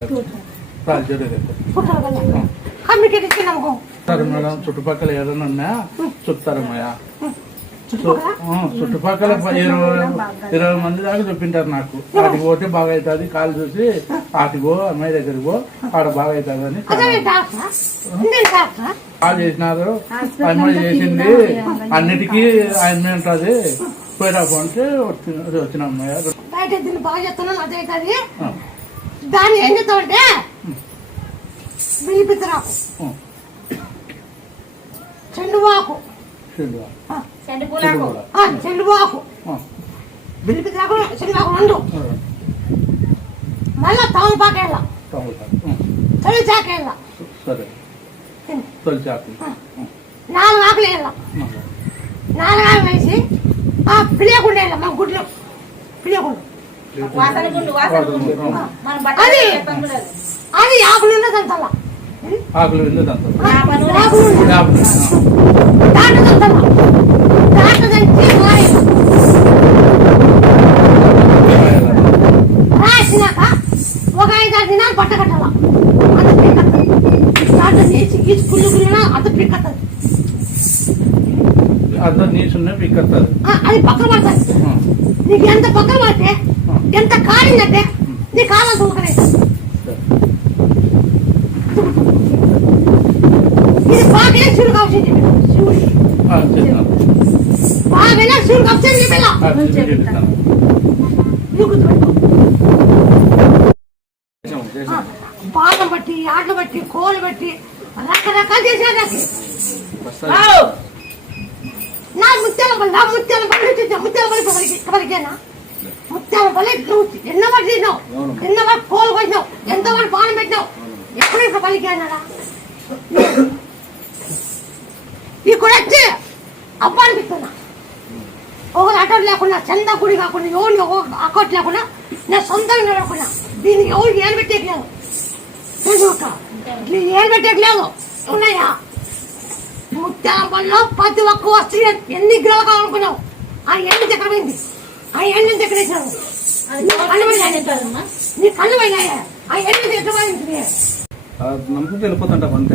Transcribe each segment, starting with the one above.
సరే మేడం, చుట్టుపక్కల ఏదైనా ఉన్నాయా చెప్తారమ్మయ్యా. చుట్టుపక్కల 20 మంది దాకా చెప్పింటారు నాకు. వాటికి పోతే బాగా అవుతుంది, కాలు చూసి వాటికో అమ్మాయి దగ్గరికి పో, ఆడ బాగా అవుతుంది అని కాల్ చేసినారు. అమ్మాయి చేసింది అన్నిటికీ ఆయమ్మే ఉంటుంది, పోయిరాకు అంటే వచ్చిన అమ్మాయి. దాన్ని ఏం చెప్తామంటే బిలిపిత్తరాకు, చెండువాకు, చెండువాకు, బిలిపిత్తరాకు, చెండువాకు 2, మళ్ళా తమలపాకేళ్ళ, తొలిచాకేళ్ళ, 4 ఆకులు వేయాల. 4 ఆకులు వేసి పిలియకుండా వేయాల. మన గుడ్లు పిలియకుండా అది ఆకులు ఉన్నదంతలా, ఆకులు రాసినాక ఒక 5-6 దినాలు పట్టకట్టాల. అంత పిక్కత్తది, దాంట్లో నీచి గీచి కుళ్ళు కుళ్ళినా అంత పిక్కత్తది. అంత నీచున్నా పిక్కత్తది, అది పక్కన పడుతుంది. నీకు ఎంత పక్కన పడితే ఎంత కారిందంటే నీ కాలం తుమ్మకలేదు. ఇది బాగా శివుడు వచ్చింది, శివుడు బాగా శివుడు వచ్చింది పిల్ల. బాధం బట్టి, ఆటలు బట్టి, కోలు బట్టి రకరకాలు చేశారు. నాకు ముత్యాల పల్లి పలికేనా? ముత్యాల పల్లి ఎన్నో పట్టి తిన్నావు, ఎన్నో వాటి కోలు కొట్టినావు, ఎంతో వాటి బాణం పెట్టినావు. ఎప్పుడు ఇప్పుడు పలికేనాడా? ఈ కూడా వచ్చి అబ్బా అనిపిస్తున్నా. ఒకరు అటోలు లేకుండా, చందా గుడి కాకుండా, ఎవరిని అకౌంట్ లేకుండా, నేను సొంతంగా నిలబడకుండా దీన్ని ఎవరికి ఏలు పెట్టేయలేదు. ఏలు పెట్టేయలేదు ఉన్నాయా? ముత్యాల పనిలో ప్రతి ఒక్క వస్తువు ఎన్ని గ్రహాలు కావాలనుకున్నావు, ఆ ఎండు దగ్గర పోయింది. ఆ ఎండు దగ్గర వేసావు, నీ కళ్ళు పోయినాయా? ఆ ఎండు దగ్గర పోయింది. నమ్మకం వెళ్ళిపోతుంటాం అంతే.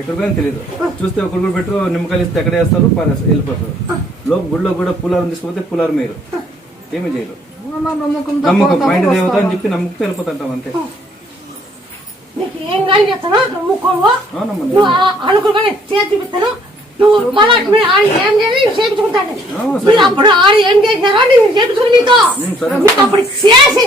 ఎక్కడ పోయినా తెలియదు. చూస్తే ఒకరు పెట్టు నిమ్మకాయలు ఇస్తే ఎక్కడ వేస్తారు, వెళ్ళిపోతారు. గుడిలో కూడా పులారం తీసుకుపోతే పులారం మీరు ఏమీ చేయరు. నమ్మకం మైండ్ దేవత అని చెప్పి నమ్మకం వెళ్ళిపోతుంటాం అంతే. నీకు ఏం కానీ చేస్తాను నమ్ముకోవు, అనుకుని చేతి చూపిస్తాను. నువ్వు మళ్ళీ ఏం చేయాలి చేయించుకుంటాను. అప్పుడు ఆడు ఏం చేసినారో నేను చేయించుకుని మీతో అప్పుడు చేసి